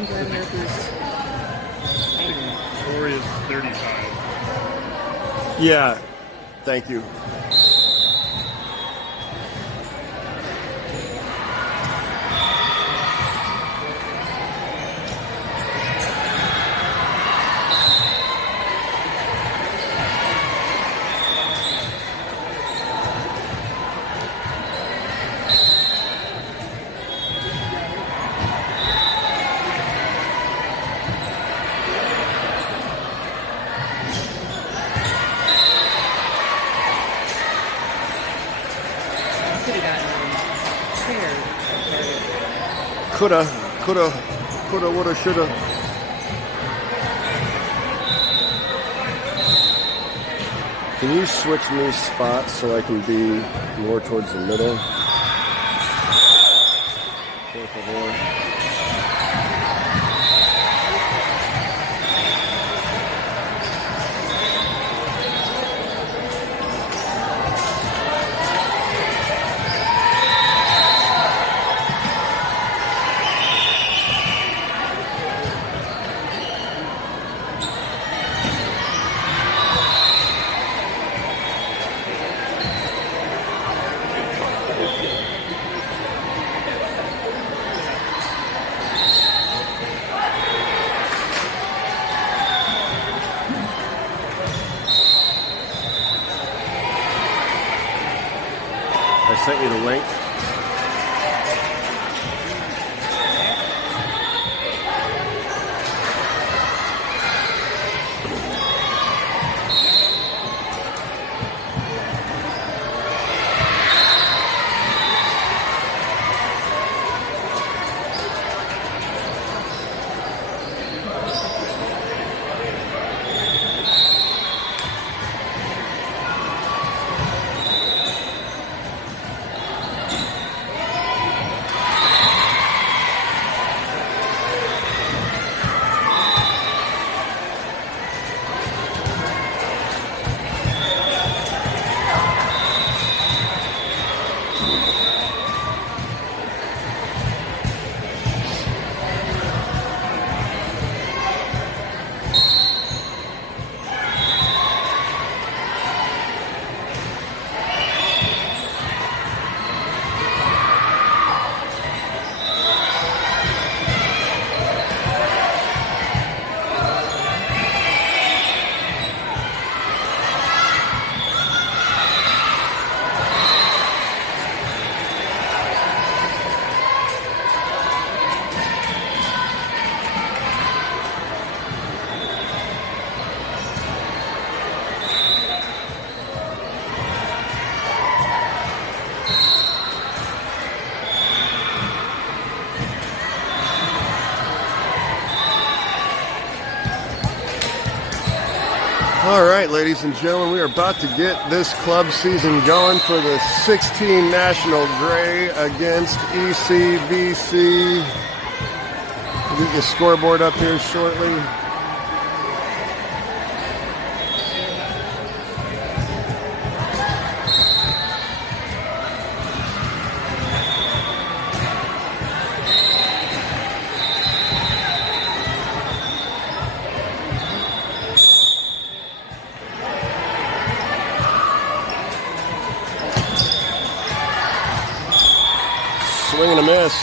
I'm glad Murphy's angry. Corey is 35. Yeah, thank you. Coulda, woulda, shoulda. Can you switch me spots so I can be more towards the middle? Por favor. I sent you the link. All right, ladies and gentlemen, we are about to get this club season going for the 16 National Grey against ECVBA. We'll get the scoreboard up here shortly. Swing and a miss.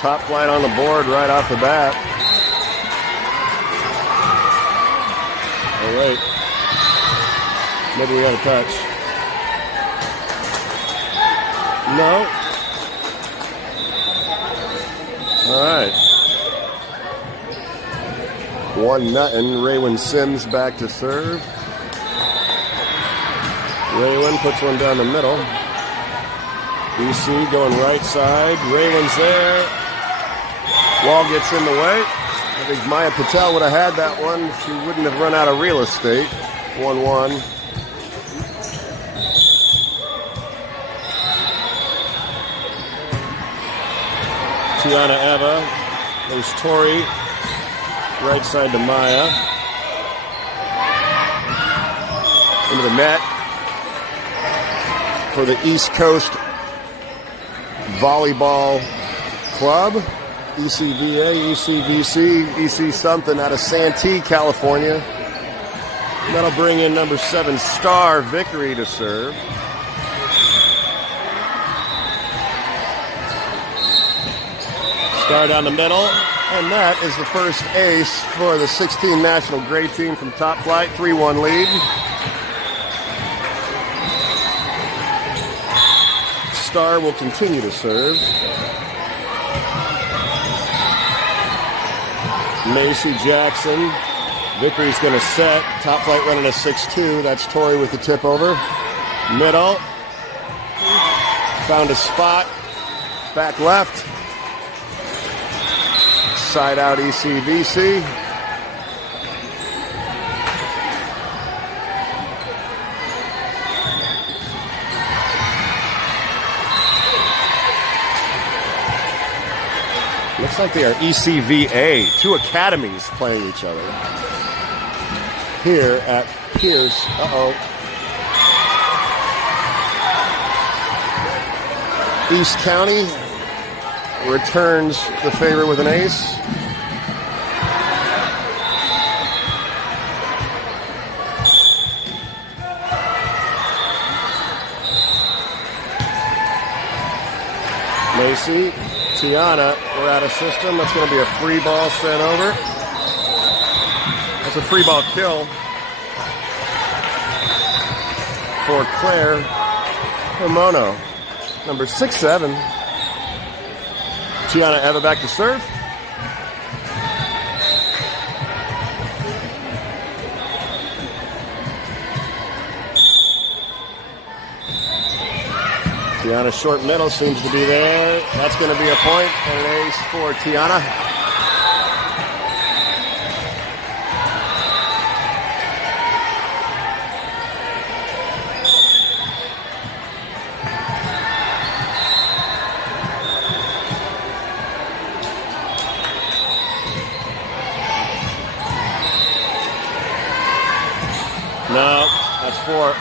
Top flight on the board right off the bat. Oh, wait. Maybe we got a touch. No. All right. 1-0. Raywin Sims back to serve. Raywin puts one down the middle. BC going right side. Raywin's there. Wall gets in the way. I think Maya Patel would have had that one. She wouldn't have run out of real estate. 1-1. Tiana Eva. There's Tori. Right side to Maya. Into the net for the East Coast Volleyball Club. ECVA, ECVC, EC something out of Santee, California. That'll bring in number 7, Star Vickery to serve. Star down the middle, and that is the first ace for the 16 National Grey team from Top Flight, 3-1 lead. Star will continue to serve. Macy Jackson. Vickery's going to set. Top Flight running a 6-2. That's Tori with the tip over. Middle. Found a spot. Back left. Side out ECVC. Looks like they are ECVA. 2 academies playing each other. Here at Pierce. East County returns the favor with an ace. Macy, Tiana, we're out of system. That's going to be a free ball sent over. That's a free ball kill for Claire Hermono. Number 6-7. Tiana Eva back to serve. Tiana short middle seems to be there. That's going to be a point and an ace for Tiana. No, that's 4.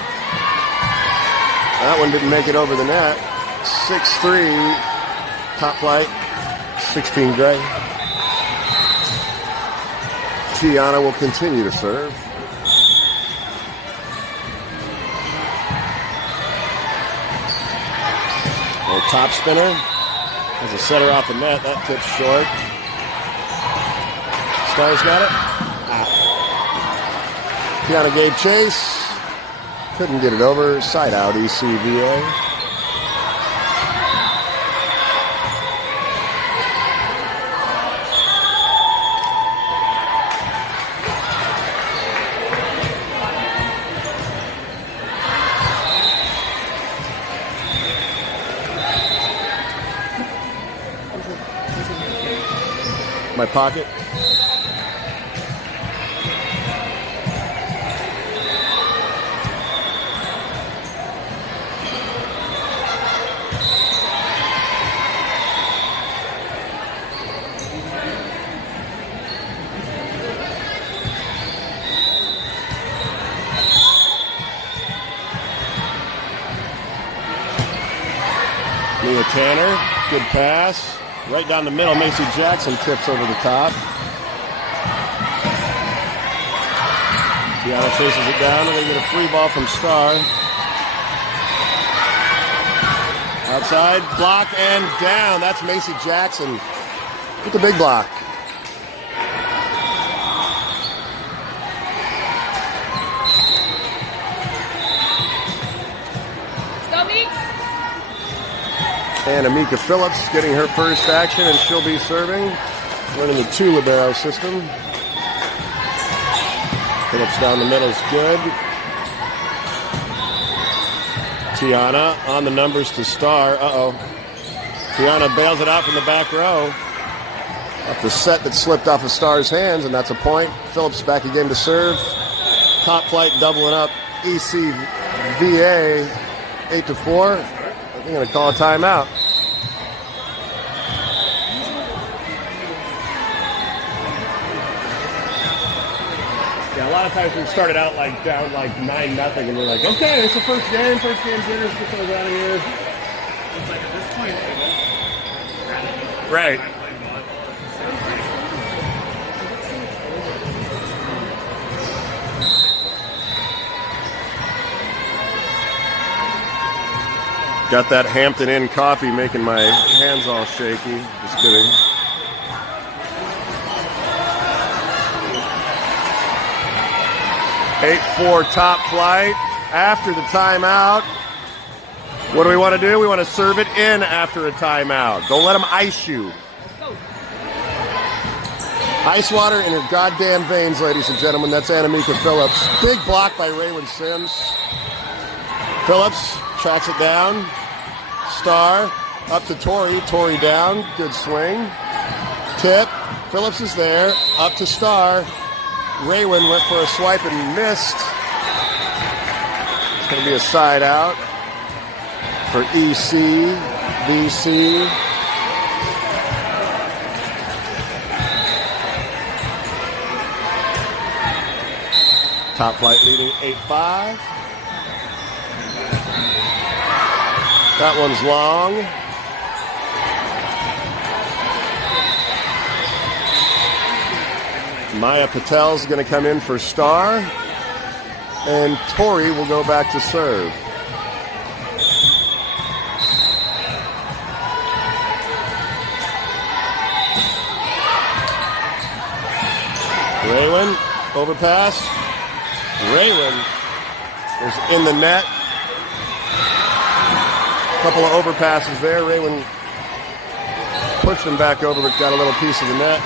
That one didn't make it over the net. 6-3, Top Flight, 16 Grey. Tiana will continue to serve. Little top spinner. As a setter off the net, that tips short. Star's got it. Tiana gave chase. Couldn't get it over. Side out ECVA. My pocket. Leah Tanner, good pass. Right down the middle, Macy Jackson tips over the top. Tiana chases it down, and they get a free ball from Star. Outside, block, and down. That's Macy Jackson with the big block. And Amika Phillips getting her first action, and she'll be serving. Running the 2 libero system. Phillips down the middle is good. Tiana on the numbers to Star. Tiana bails it out from the back row. Up the set that slipped off of Star's hands, and that's a point. Phillips back again to serve. Top Flight doubling up ECVA 8-4. They're going to call a timeout. Yeah, a lot of times we've started out like down like 9-0, and we're like, okay, it's the first game jitters, get those out of here. It's like at this point, Right. Got that Hampton Inn coffee making my hands all shaky. Just kidding. Eight-4 top flight after the timeout. What do we want to do? We want to serve it in after a timeout. Don't let them ice you. Ice water in her goddamn veins, ladies and gentlemen. That's Annamieka Phillips. Big block by Raywin Sims. Phillips tracks it down. Star up to Tori. Tori down. Good swing. Tip. Phillips is there. Up to Star. Raywin went for a swipe and missed. It's going to be a side out for ECVBA. Top flight leading 8-5. That one's long. Maya Patel's going to come in for Star. And Tori will go back to serve. Raywin, overpass. Raywin is in the net. A couple of overpasses there. Raywin pushed him back over, but got a little piece of the net.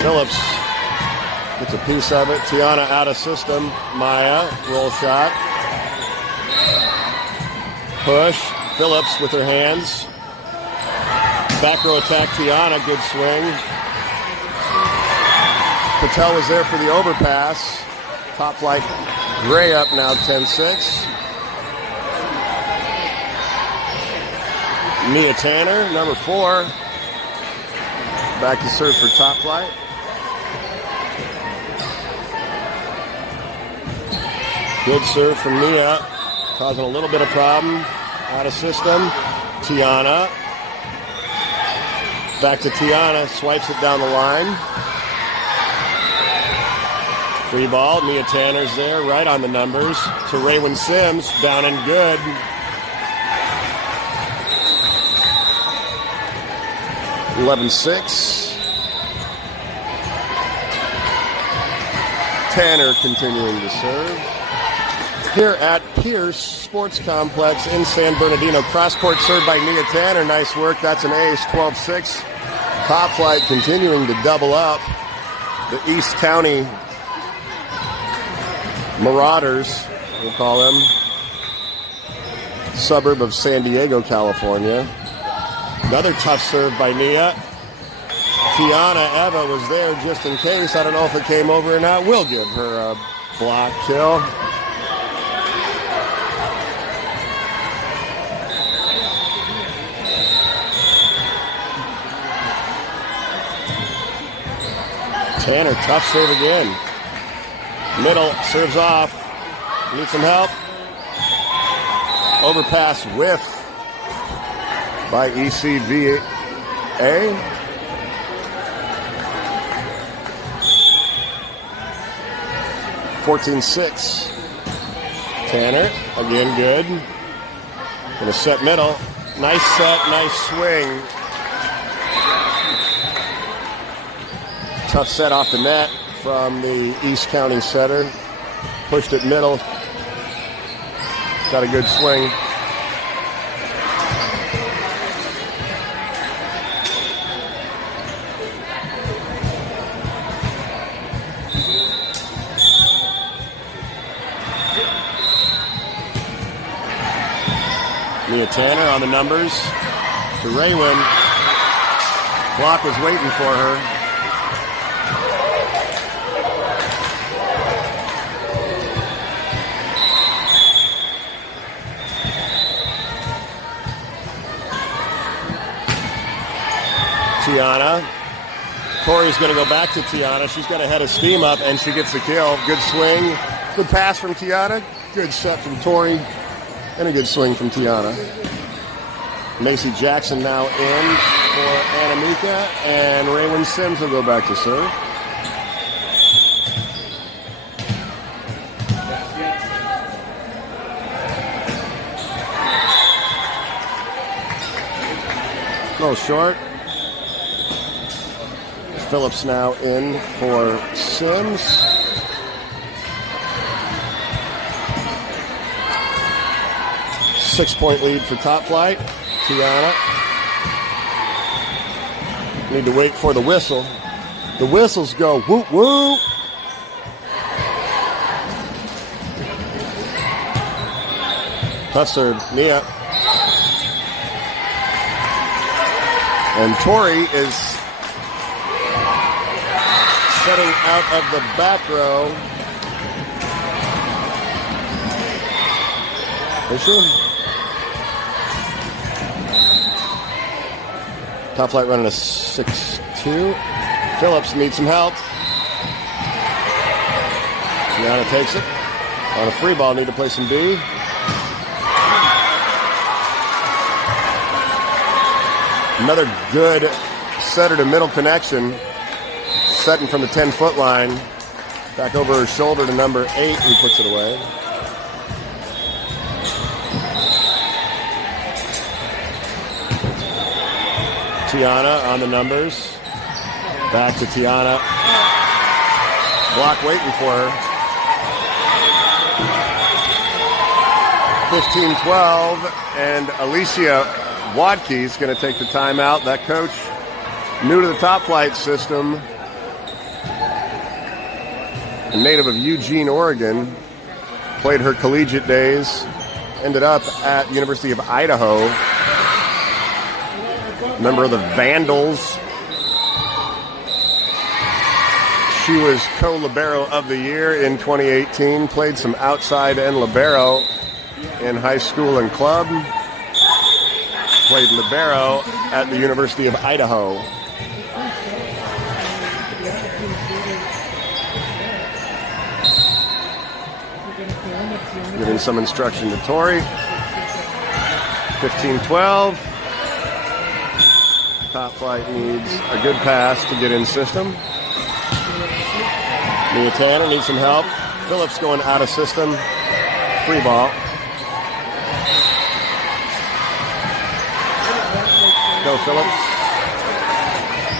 Phillips gets a piece of it. Tiana out of system. Maya, roll shot. Push. Phillips with her hands. Back row attack, Tiana. Good swing. Patel was there for the overpass. Top flight, Gray up now 10-6. Mia Tanner, number 4. Back to serve for top flight. Good serve from Mia, causing a little bit of problem. Out of system. Tiana. Back to Tiana, swipes it down the line. Free ball, Mia Tanner's there, right on the numbers. To Raywin Sims, down and good. (11-6). Tanner continuing to serve. Here at Pierce Sports Complex in San Bernardino. Cross-court serve by Nia Tanner. Nice work. That's an ace. 12-6. Top flight continuing to double up. The East County Marauders, we'll call them. Suburb of San Diego, California. Another tough serve by Nia. Tiana Eva was there just in case. I don't know if it came over or not. We'll give her a block kill. Tanner, tough serve again. Middle, serves off. Need some help. Overpass whiff by ECVBA. 14-6. Tanner, again good. Gonna set middle. Nice set, nice swing. Tough set off the net from the East County setter. Pushed it middle. Got a good swing. Mia Tanner on the numbers to Raywin. Block was waiting for her. Tiana. Tori's going to go back to Tiana. She's got a head of steam up, and she gets the kill. Good swing. Good pass from Tiana. Good set from Tori. And a good swing from Tiana. Macy Jackson now in for Anamika, and Raymond Sims will go back to serve. A little short. Phillips now in for Sims. Six-point lead for Top Flight. Tiana. Need to wait for the whistle. The whistles go whoop whoop. Tough serve, Nia. And Tori is setting out of the back row. Fisher. Top Flight running a 6-2. Phillips needs some help. Tiana takes it. On a free ball, need to play some B. Another good setter to middle connection. Setting from the 10-foot line. Back over her shoulder to number 8, who puts it away. Tiana on the numbers. Back to Tiana. Block waiting for her. 15-12, and Alicia Wadke is going to take the timeout. That coach, new to the Top Flight system, a native of Eugene, Oregon, played her collegiate days, ended up at University of Idaho, member of the Vandals. She was co-libero of the year in 2018, played some outside and libero in high school and club. Played libero at the University of Idaho. Giving some instruction to Tori. 15-12. Top Flight needs a good pass to get in system. Mia Tanner needs some help. Phillips going out of system. Free ball. Go Phillips.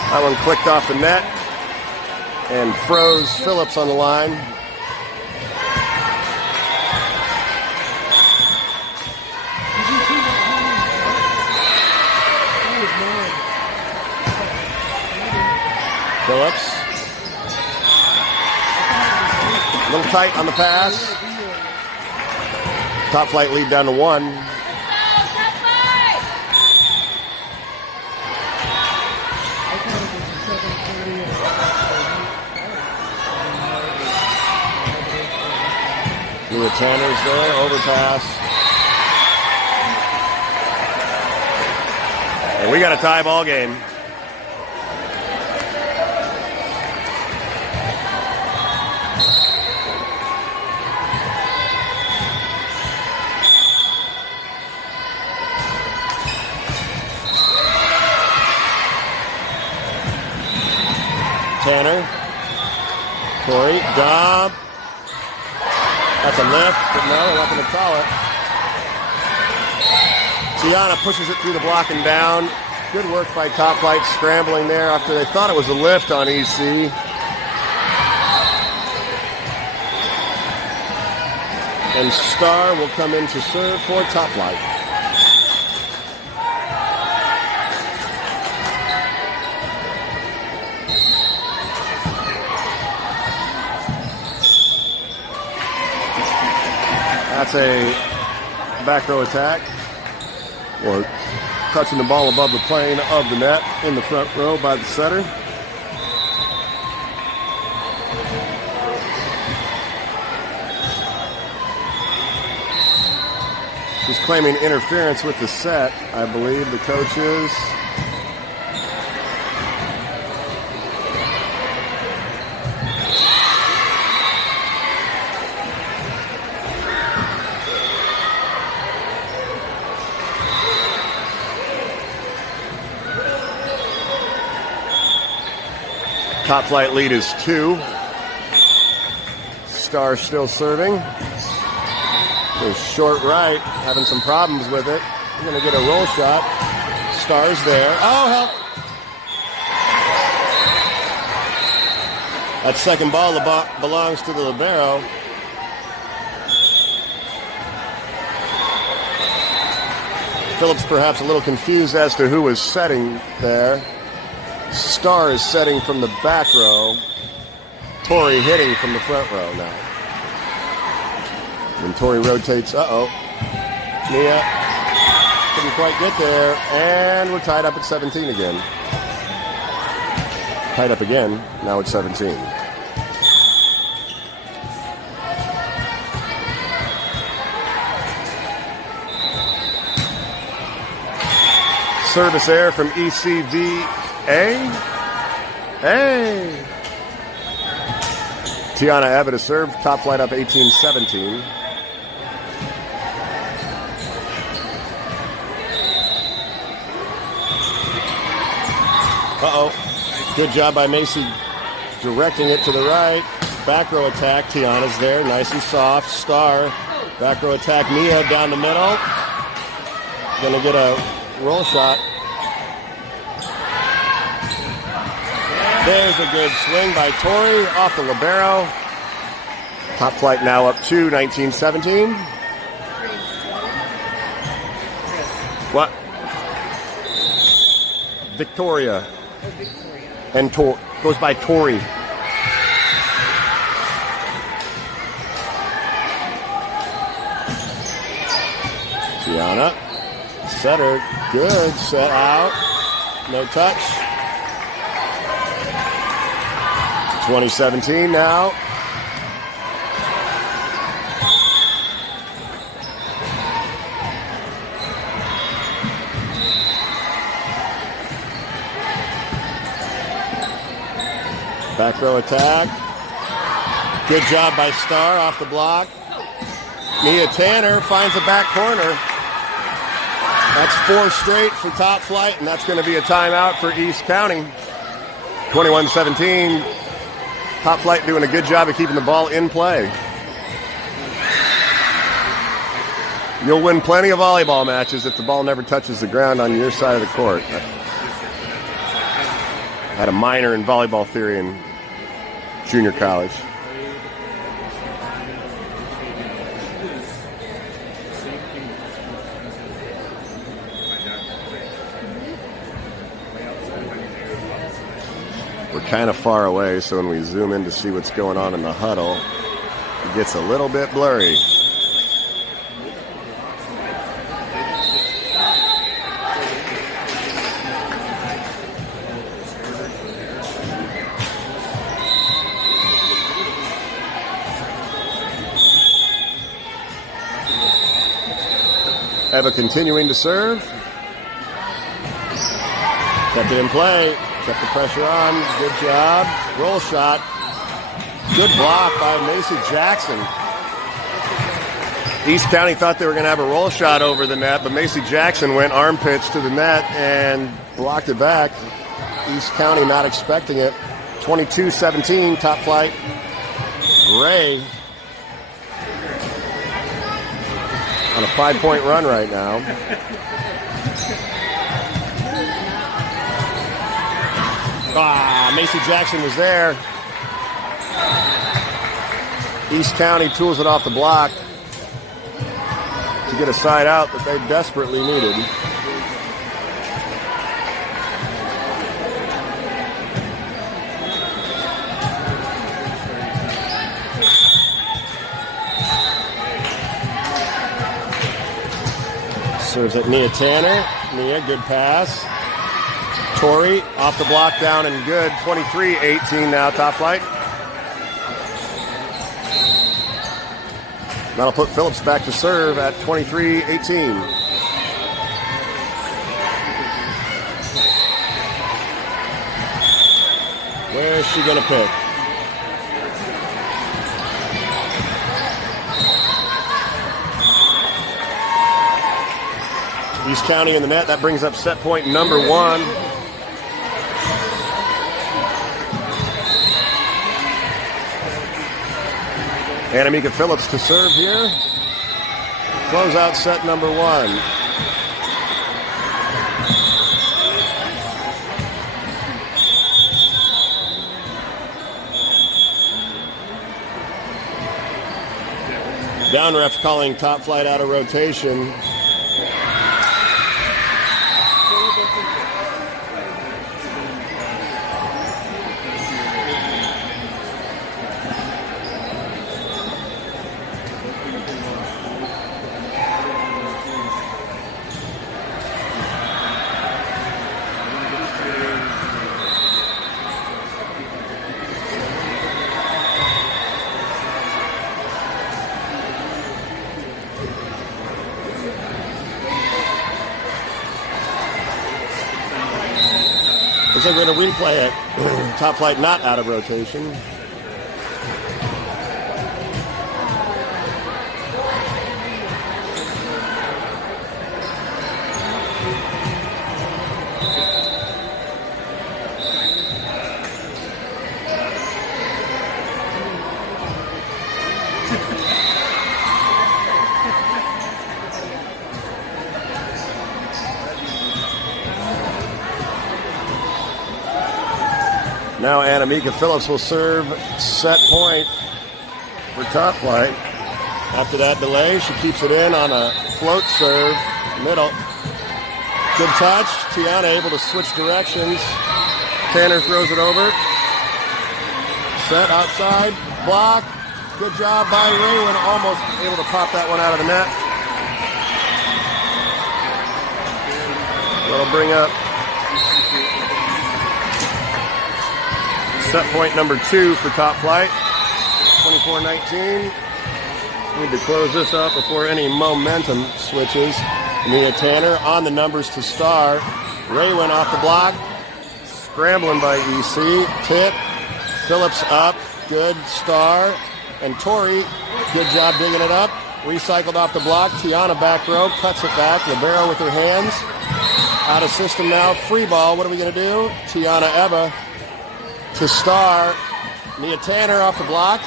That one clicked off the net and froze Phillips on the line. Phillips. A little tight on the pass. Top Flight lead down to 1. Leah Tanner's there, overpass. And we got a tie ball game. Tanner, Tori, dump. That's a lift, but no, we're not going to call it. Tiana pushes it through the block and down. Good work by Top Flight scrambling there after they thought it was a lift on EC. And Starr will come in to serve for Top Flight. That's a back row attack, or touching the ball above the plane of the net in the front row by the setter. She's claiming interference with the set, I believe the coach is. Top Flight lead is 2. Star still serving. Goes short right, having some problems with it. We're going to get a roll shot. Star's there. Oh, help! That second ball belongs to the libero. Phillips perhaps a little confused as to who was setting there. Star is setting from the back row. Torrey hitting from the front row now. When Torrey rotates, Nia couldn't quite get there, and we're tied up at 17 again. Tied up again, now it's 17. Service error from ECVBA. Hey! Tiana Abbott has served. Top Flight up 18-17. Good job by Macy directing it to the right. Back row attack. Tiana's there. Nice and soft. Star. Back row attack. Nia down the middle. Going to get a roll shot. There's a good swing by Torrey off the libero. Top Flight now up to 19-17. What? Victoria. And goes by Torrey. Tiana. Setter. Good. Set out. No touch. 2017 now. Back row attack. Good job by Star off the block. Nia Tanner finds the back corner. That's 4 straight for Top Flight, and that's going to be a timeout for East County. 21-17. Top Flight doing a good job of keeping the ball in play. You'll win plenty of volleyball matches if the ball never touches the ground on your side of the court. I had a minor in volleyball theory in junior college. We're kind of far away, so when we zoom in to see what's going on in the huddle, it gets a little bit blurry. Eva continuing to serve. Kept it in play. Kept the pressure on. Good job. Roll shot. Good block by Macy Jackson. East County thought they were going to have a roll shot over the net, but Macy Jackson went armpits to the net and blocked it back. East County not expecting it. 22-17, Top Flight. Gray on a 5-point run right now. Macy Jackson was there. East County tools it off the block to get a side out that they desperately needed. Serves at Nia Tanner. Nia, good pass. Torrey off the block down and good. 23-18 now, Top Flight. That'll put Phillips back to serve at 23-18. Where's she going to pick? East County in the net. That brings up set point number 1. Annemieka Phillips to serve here. Close out set number 1. Down ref calling top flight out of rotation. Looks like we're going to replay it. Top flight not out of rotation. Now Annemieka Phillips will serve set point for top flight. After that delay, she keeps it in on a float serve, middle. Good touch. Tiana able to switch directions. Tanner throws it over. Set outside, block. Good job by Raywin, almost able to pop that one out of the net. That'll bring up set point number 2 for top flight, 24-19. Need to close this up before any momentum switches. Mia Tanner on the numbers to star. Raywin off the block. Scrambling by EC. Tip. Phillips up. Good star. And Tori, good job digging it up. Recycled off the block. Tiana back row. Cuts it back. Libero with her hands. Out of system now. Free ball. What are we going to do? Tiana Ebba to star. Mia Tanner off the block.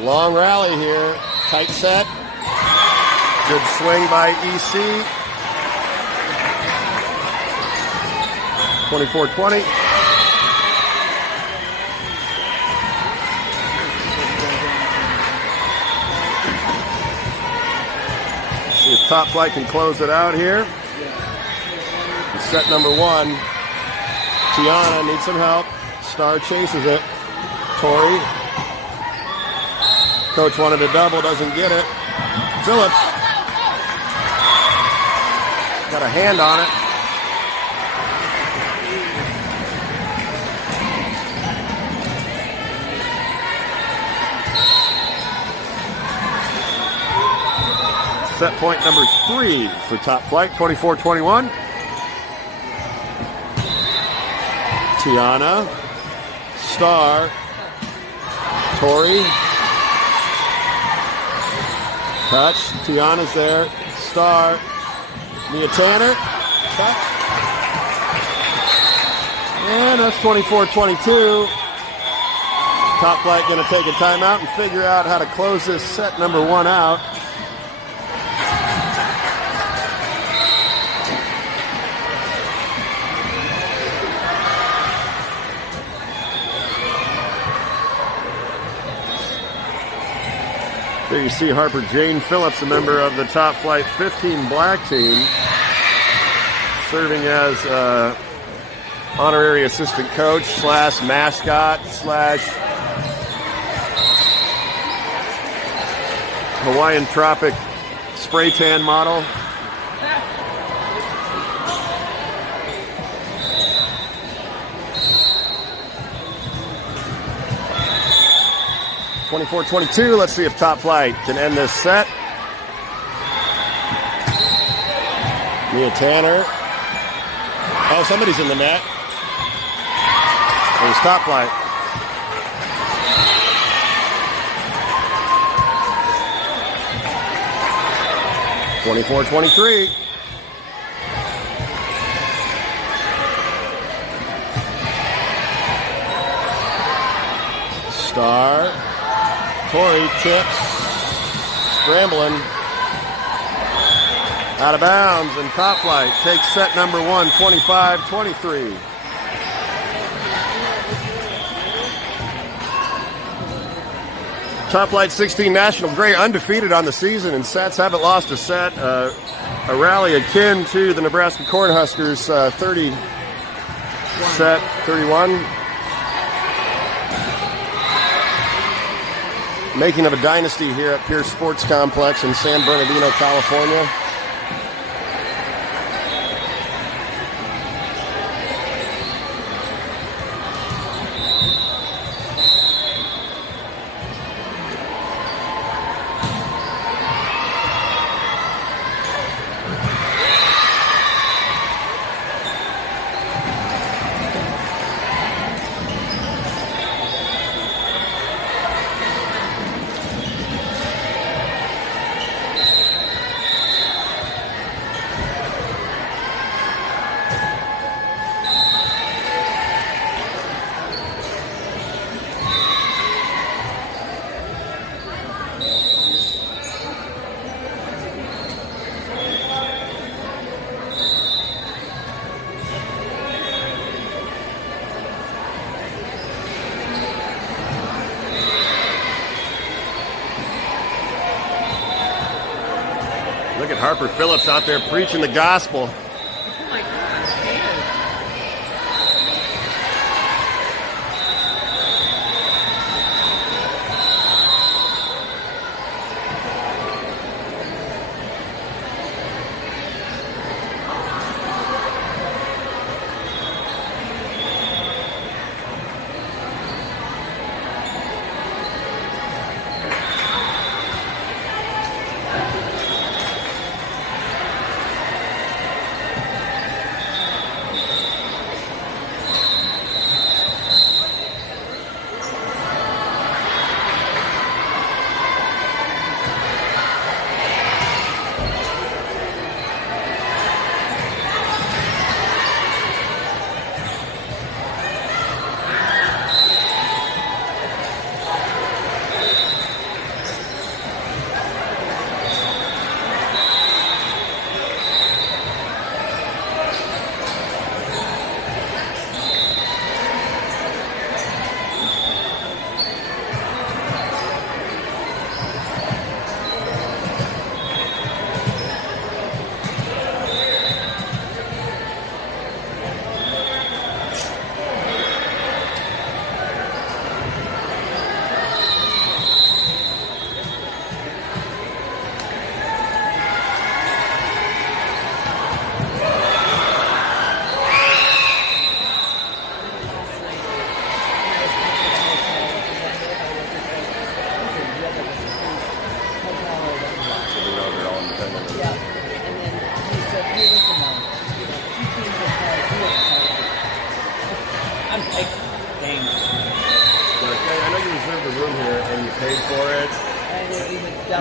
Long rally here. Tight set. Good swing by EC. 24-20. See if top flight can close it out here. Set number 1. Tiana needs some help. Star chases it. Tori. Coach wanted a double, doesn't get it. Phillips got a hand on it. Set point number 3 for top flight, 24-21. Tiana, Star, Tori. Touch. Tiana's there. Star. Mia Tanner. Touch. And that's 24-22. Top flight going to take a timeout and figure out how to close this set number 1 out. There you see Harper Jane Phillips, a member of the top flight 15 black team, serving as honorary assistant coach / mascot / Hawaiian Tropic spray tan model. (24-22). Let's see if top flight can end this set. Mia Tanner. Oh, somebody's in the net. There's top flight. (24-23). Star. Corey tips, scrambling, out of bounds, and Top Flight takes set number 1, 25-23. Top Flight 16 National Grey undefeated on the season, and sets haven't lost a set. A rally akin to the Nebraska Cornhuskers 30 set 31. Making of a dynasty here at Pierce Sports Complex in San Bernardino, California. Look at Harper Phillips out there preaching the gospel. Oh my gosh, man.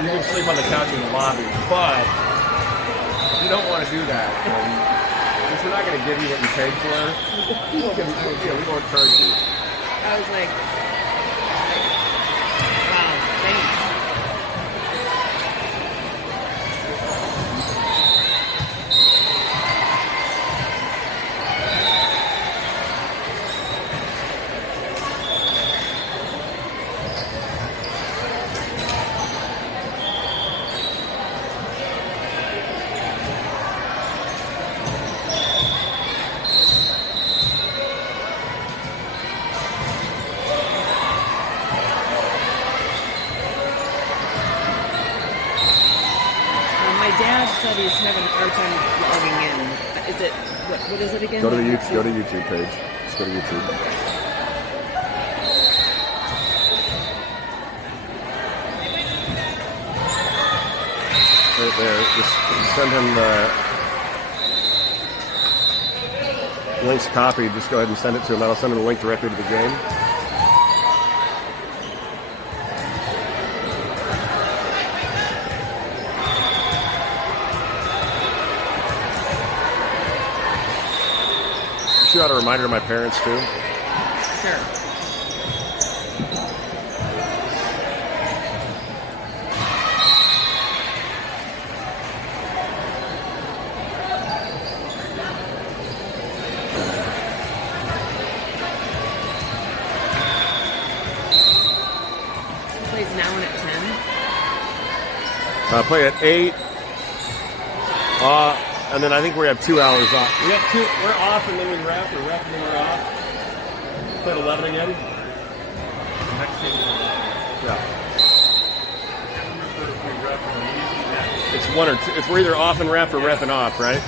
You can sleep on the couch in the lobby, but you don't want to do that. If we're not going to give you what you paid for, we won't charge you. I was like, wow, thanks. My dad said he's having a hard time logging in. Is it, what is it again? Go to the YouTube page. Just go to YouTube. Right there. Just send him the link's copied. Just go ahead and send it to him. I'll send him the link directly to the game. Shoot out a reminder to my parents too. Sure. now and at 10? Play at 8. And then I think we have 2 hours off. We have 2. We're off and then we ref, or ref and then we're off. Play at 11 again. Next game. Yeah. Yeah. It's 1 or 2. It's we're either off and ref or ref and off, right?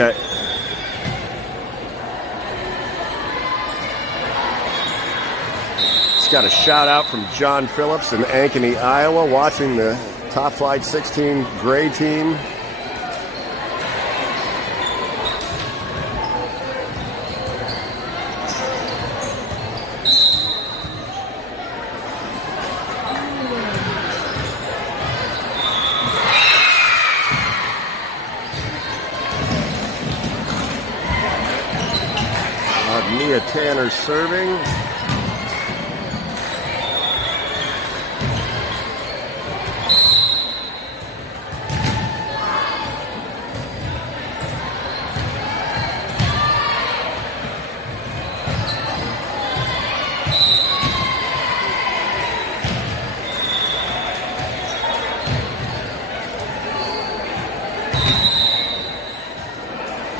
Okay. It's got a shout out from John Phillips in Ankeny, Iowa, watching the Top Flight 16 Grey team. Mia Tanner serving.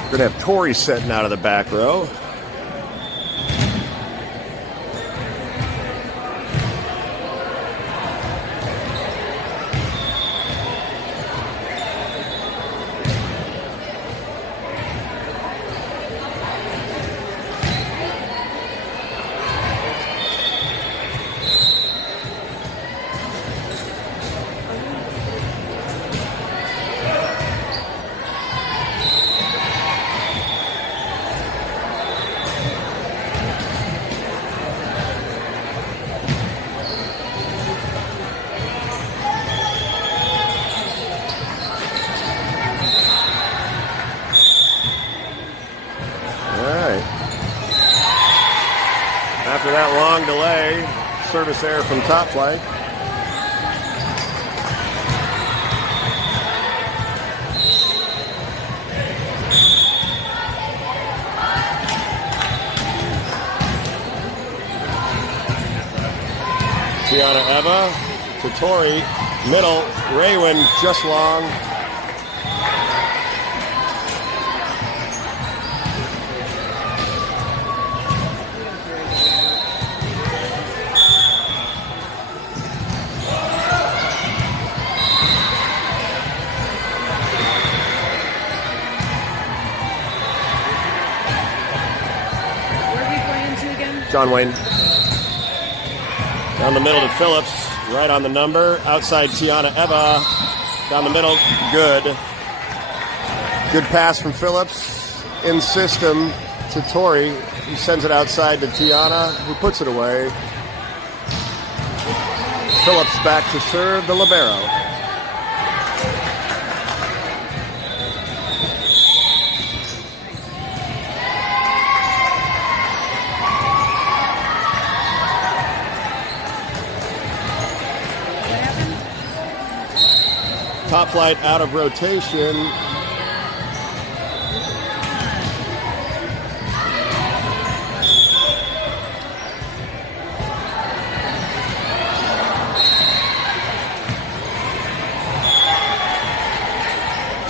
We're going to have Tori setting out of the back row. After that long delay, service error from Top Flight. Tiana Eva to Tori, middle, Raywin just long. John Wayne. Down the middle to Phillips, right on the number. Outside Tiana Eva. Down the middle, good. Good pass from Phillips. In system to Tori. He sends it outside to Tiana, who puts it away. Phillips back to serve the libero. Top Flight out of rotation.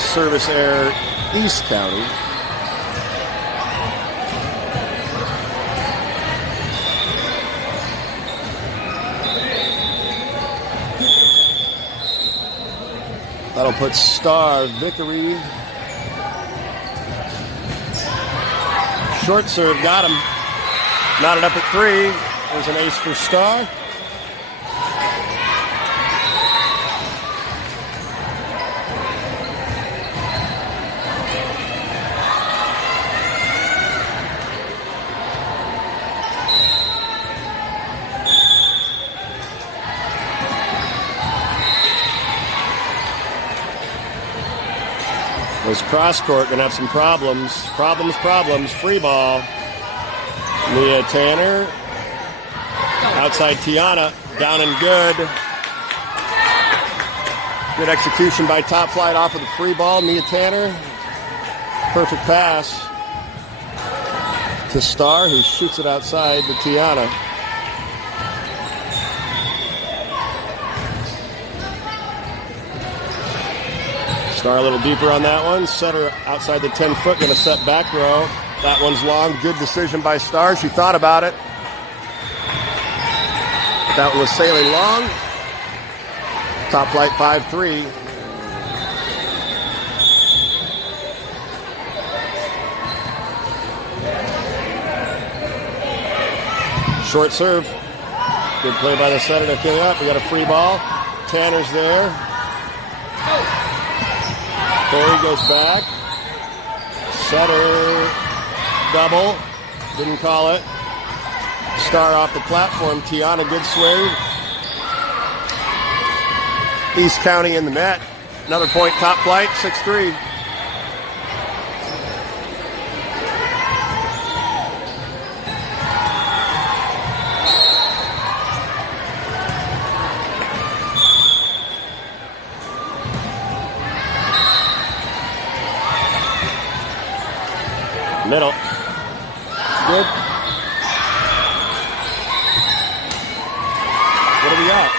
Service error, East County. That'll put Star Vickery. Short serve, got him. Knotted up at 3. There's an ace for Star. This cross court going to have some problems. Problems. Free ball. Mia Tanner. Outside Tiana. Down and good. Good execution by Top Flight off of the free ball. Mia Tanner. Perfect pass to Star, who shoots it outside to Tiana. Star a little deeper on that one. Setter outside the 10-foot, going to set back row. That one's long. Good decision by Star. She thought about it. That one was sailing long. Top Flight 5-3. Short serve. Good play by the setter to kill up. We got a free ball. Tanner's there. Corey goes back. Setter double. Didn't call it. Star off the platform. Tiana, good swing. East County in the net. Another point, Top Flight, 6-3. Middle. Good. What do we got?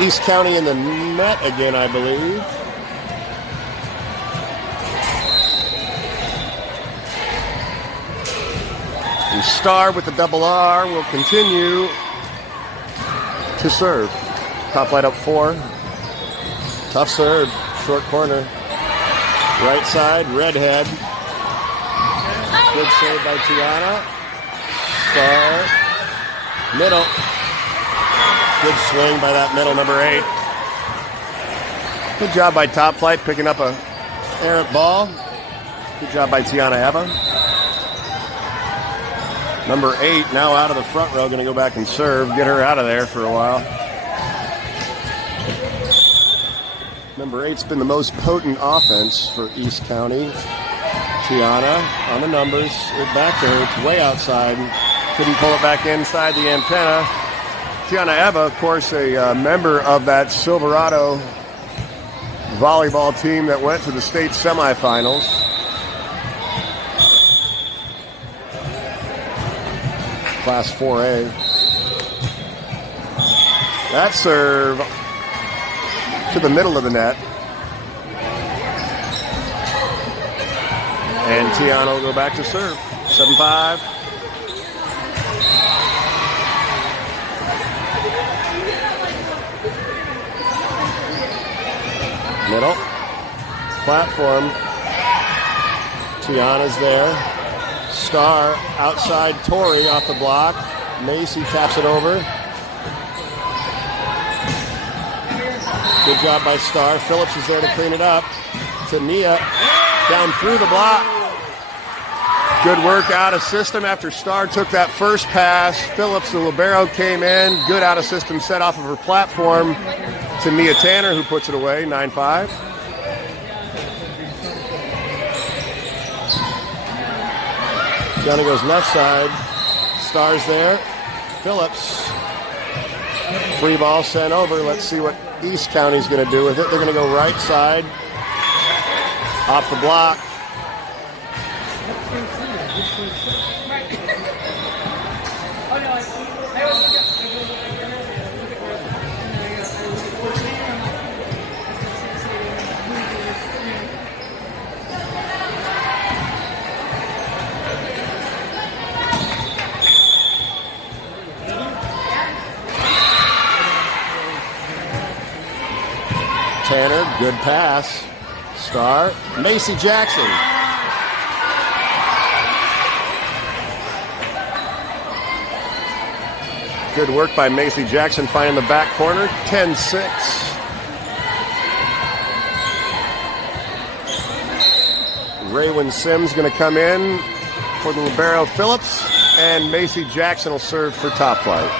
East County in the net again, I believe. And Star with the double R will continue to serve. Top Flight up 4. Tough serve. Short corner. Right side, Redhead. Good save by Tiana. Star. Middle. Good swing by that middle, number 8. Good job by Top Flight picking up a errant ball. Good job by Tiana Eva. Number 8 now out of the front row, going to go back and serve. Get her out of there for a while. Number 8's been the most potent offense for East County. Tiana on the numbers. Back to her. It's way outside. Couldn't pull it back inside the antenna. Tiana Eva, of course, a member of that Silverado volleyball team that went to the state semifinals. Class 4A. That serve to the middle of the net. And Tiana will go back to serve. 7-5. Middle. Platform. Tiana's there. Star outside Tori off the block. Macy taps it over. Good job by Star. Phillips is there to clean it up. To Nia. Down through the block. Good work out of system after Star took that first pass. Phillips, the libero, came in. Good out of system set off of her platform to Mia Tanner, who puts it away. 9-5. Johnny goes left side. Star's there. Phillips. Free ball sent over. Let's see what East County's going to do with it. They're going to go right side. Off the block. Tanner, good pass. Star, Macy Jackson. Good work by Macy Jackson finding the back corner. 10-6. Raywin Sims going to come in for the libero Phillips, and Macy Jackson will serve for Top Flight.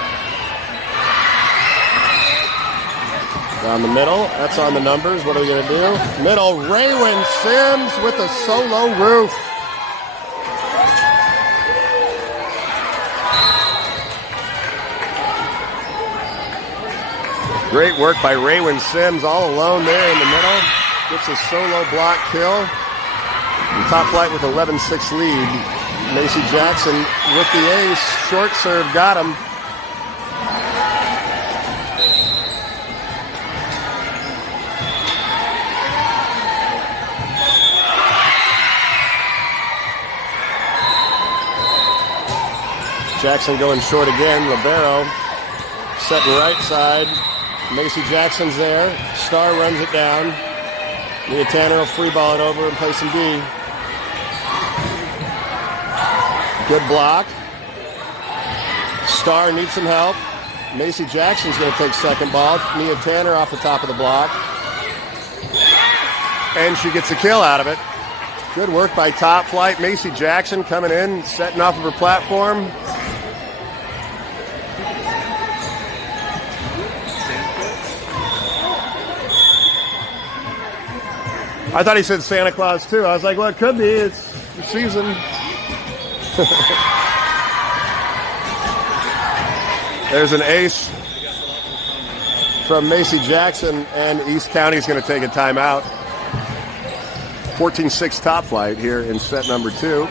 Down the middle. That's on the numbers. What are we going to do? Middle. Raywin Sims with a solo roof. Great work by Raywin Sims, all alone there in the middle. Gets a solo block kill. And top flight with 11-6 lead. Macy Jackson with the ace. Short serve got him. Jackson going short again. Libero setting right side. Macy Jackson's there. Starr runs it down. Nia Tanner will free ball it over and play some D. Good block. Starr needs some help. Macy Jackson's going to take second ball. Nia Tanner off the top of the block. And she gets a kill out of it. Good work by top flight. Macy Jackson coming in, setting off of her platform. I thought he said Santa Claus too. I was like, well, it could be. It's the season. There's an ace from Macy Jackson, and East County is going to take a timeout. 14-6 top flight here in set number 2.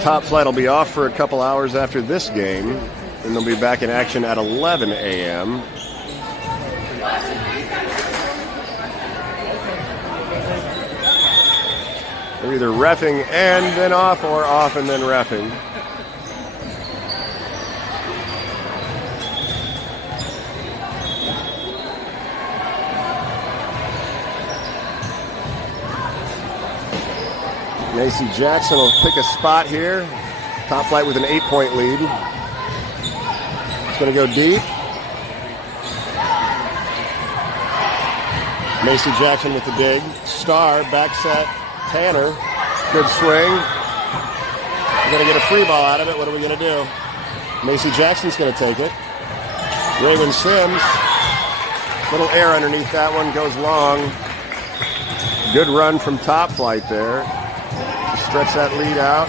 Top flight will be off for a couple hours after this game, and they'll be back in action at 11 a.m. They're either reffing and then off, or off and then reffing. Macy Jackson will pick a spot here. Top flight with an 8-point lead. It's going to go deep. Macy Jackson with the dig. Starr, back set. Tanner, good swing. We're going to get a free ball out of it. What are we going to do? Macy Jackson's going to take it. Raywin Sims, little air underneath that one, goes long. Good run from top flight there. Stretch that lead out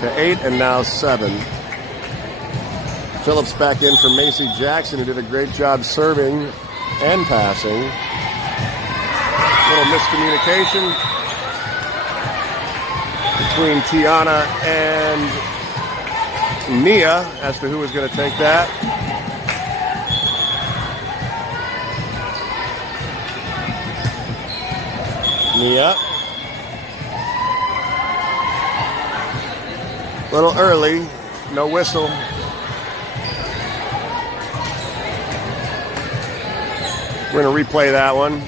to 8 and now 7. Phillips back in for Macy Jackson, who did a great job serving and passing. Little miscommunication between Tiana and Nia as to who was going to take that. Nia. A little early, no whistle. We're going to replay that one.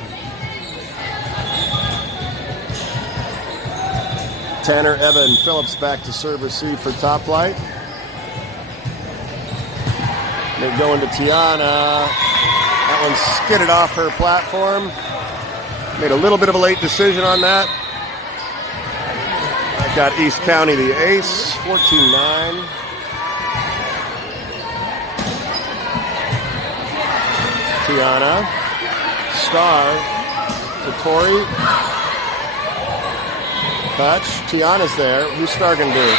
Tanner, Eva, and Phillips back to serve receive for top flight. They're going to Tiana. That one skidded off her platform. Made a little bit of a late decision on that. I got East County the ace, 14-9. Tiana. Starr to Tori. Touch. Tiana's there. Who's Starr going to do?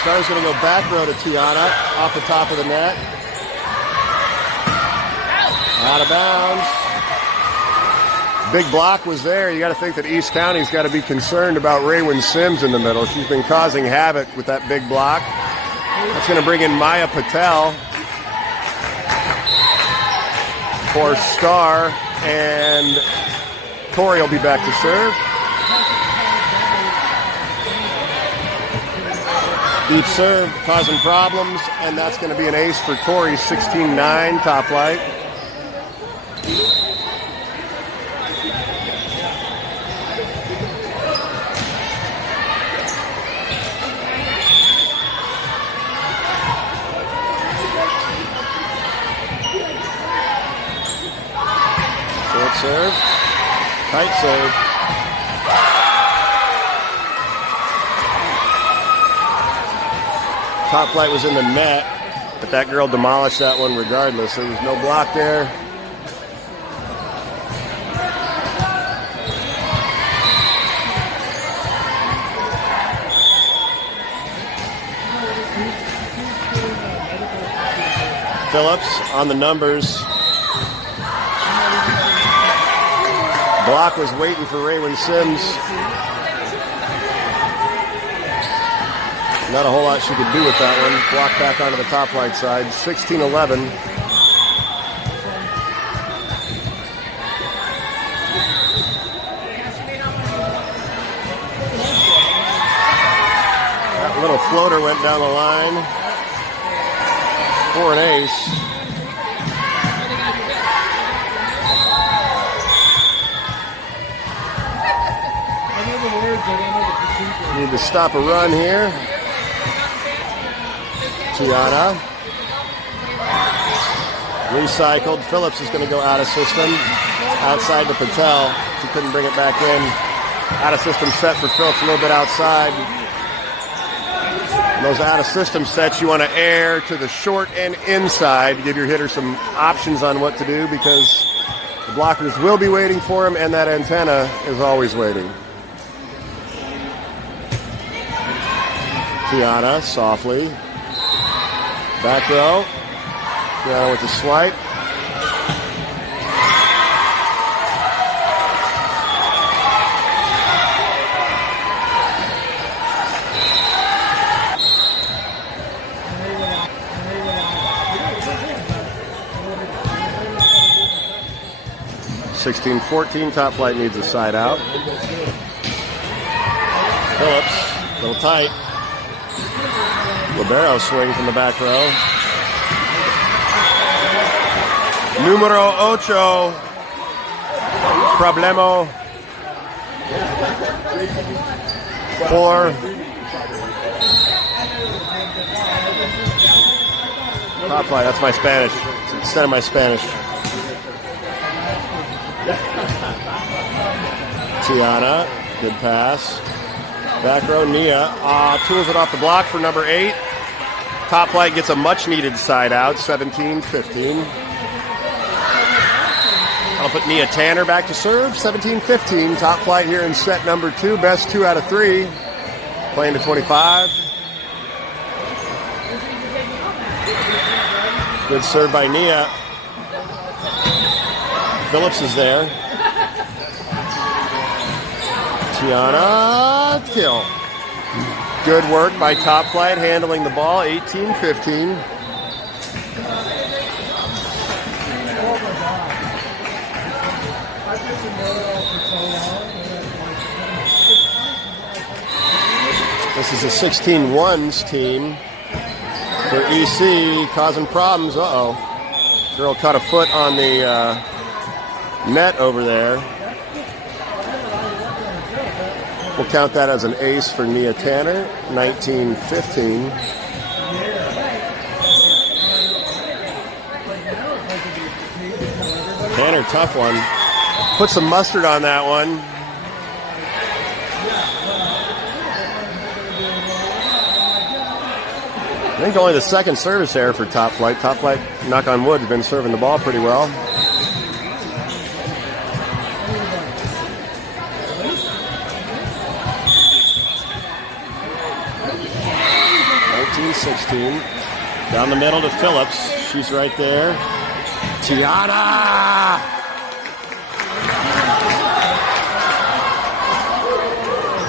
Starr's going to go back row to Tiana off the top of the net. Out of bounds. Big block was there. You got to think that East County's got to be concerned about Raywin Sims in the middle. She's been causing havoc with that big block. That's going to bring in Maya Patel for Starr. and Tori will be back to serve. Deep serve, causing problems, and that's going to be an ace for Tori, 16-9, top flight. Short serve, tight serve. Top flight was in the net, but that girl demolished that one regardless. There was no block there. Phillips on the numbers. Block was waiting for Raywin Sims. Not a whole lot she could do with that one. Block back onto the top flight side. 16-11. That little floater went down the line for an ace. Need to stop a run here. Tiana. Recycled. Phillips is going to go out of system. Outside to Patel. She couldn't bring it back in. Out of system set for Phillips, a little bit outside. And those out of system sets, you want to air to the short and inside. Give your hitter some options on what to do because the blockers will be waiting for him and that antenna is always waiting. Tiana, softly. Back row. Tiana with the swipe. (16-14), top flight needs a side out. Phillips, a little tight. Libero swing from the back row. Numero 8. Problemo. 4. Top flight, that's my Spanish. It's the extent of my Spanish. Tiana, good pass. Back row, Nia. Tools it off the block for number 8. Top flight gets a much-needed side out, 17-15. I'll put Nia Tanner back to serve, 17-15. Top flight here in set number 2. Best 2 out of 3. Playing to 25. Good serve by Nia. Phillips is there. Tiana, kill. Good work by top flight handling the ball, 18-15. This is a 16-1s team for EC, causing problems. Uh-oh. Girl caught a foot on the net over there. We'll count that as an ace for Nia Tanner, 19-15. Tanner, tough one. Put some mustard on that one. I think only the second service error for top flight. Top flight, knock on wood, has been serving the ball pretty well. Down the middle to Phillips. She's right there. Tiana!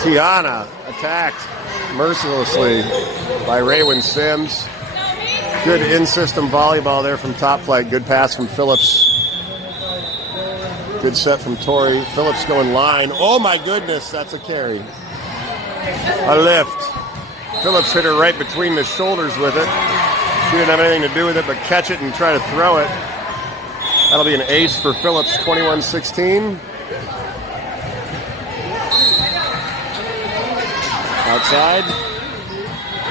Tiana attacked mercilessly by Raywin Sims. Good in-system volleyball there from top flight. Good pass from Phillips. Good set from Tori. Phillips going line. Oh my goodness, that's a carry. A lift. Phillips hit her right between the shoulders with it. She didn't have anything to do with it but catch it and try to throw it. That'll be an ace for Phillips, 21-16. Outside.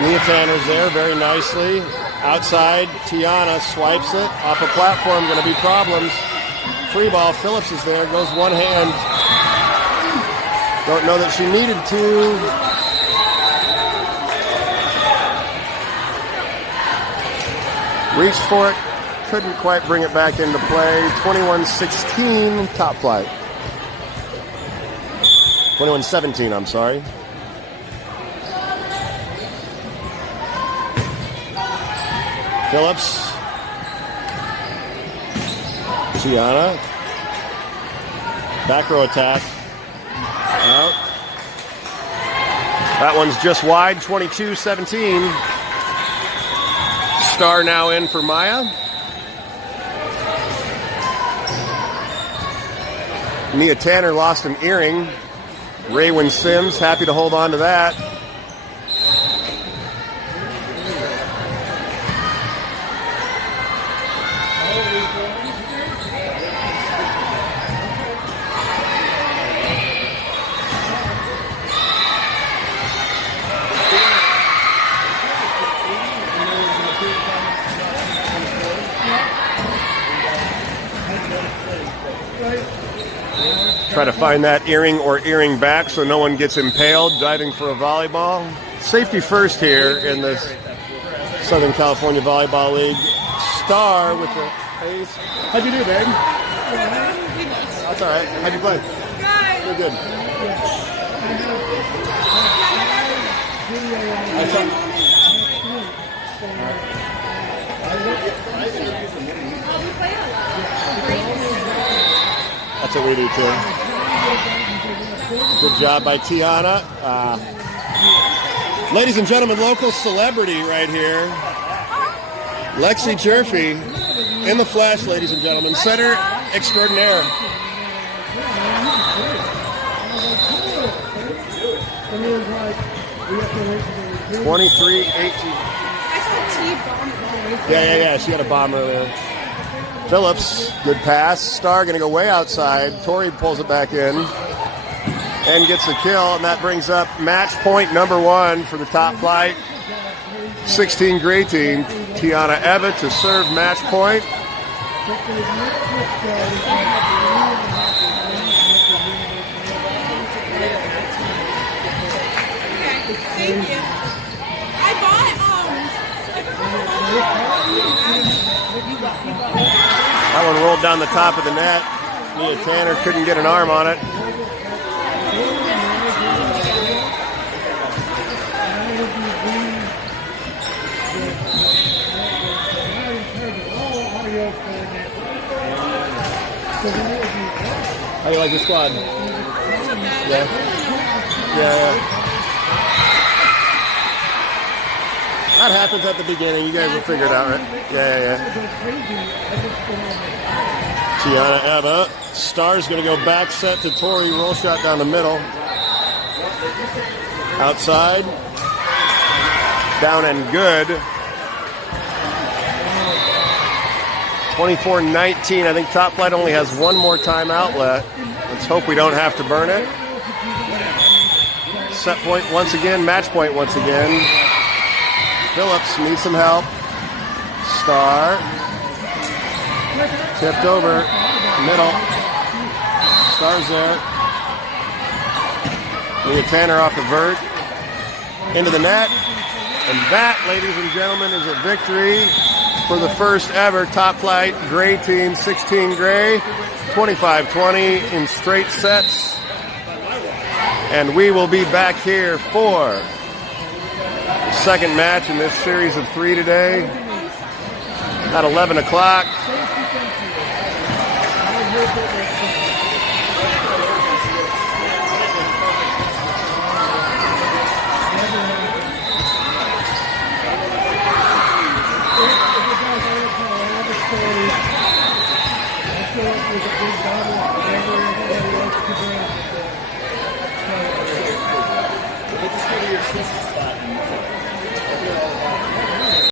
Nia Tanner's there very nicely. Outside, Tiana swipes it. Off a platform, going to be problems. Free ball, Phillips is there, goes one hand. Don't know that she needed to. Reached for it, couldn't quite bring it back into play. 21-16, top flight. 21-17, I'm sorry. Phillips. Tiana. Back row attack. Out. That one's just wide, 22-17. Star now in for Maya. Nia Tanner lost an earring. Raywin Sims happy to hold on to that. Try to find that earring or earring back so no one gets impaled diving for a volleyball. Safety first here in this Southern California Volleyball League. Star with the ace. How'd you do, babe? That's all right. How'd you play? Good. You're good. That's what we do too. Good job by Tiana. Ladies and gentlemen, local celebrity right here. Lexi Jerfy in the flesh, ladies and gentlemen. Setter extraordinaire. Yeah. She had a bomb earlier. Phillips, good pass. Star going to go way outside. Tori pulls it back in and gets the kill, and that brings up match point number 1 for the top flight 16 Grey team. Tiana Eva to serve match point. Thank you. I bought That one rolled down the top of the net. Nia Tanner couldn't get an arm on it. How do you like the squad? Yeah. That happens at the beginning. You guys will figure it out, right? Yeah. Tiana Eva. Star's going to go back set to Tori. Roll shot down the middle. Outside. Down and good. 24-19. I think Top Flight only has one more time outlet. Let's hope we don't have to burn it. Set point once again. Match point once again. Phillips needs some help. Star. Tipped over. Middle. Star's there. Nia Tanner off the vert. Into the net. And that, ladies and gentlemen, is a victory for the first ever Top Flight Grey team, 16 Grey, 25-20 in straight sets. And we will be back here for the second match in this series of 3 today at 11 o'clock. 6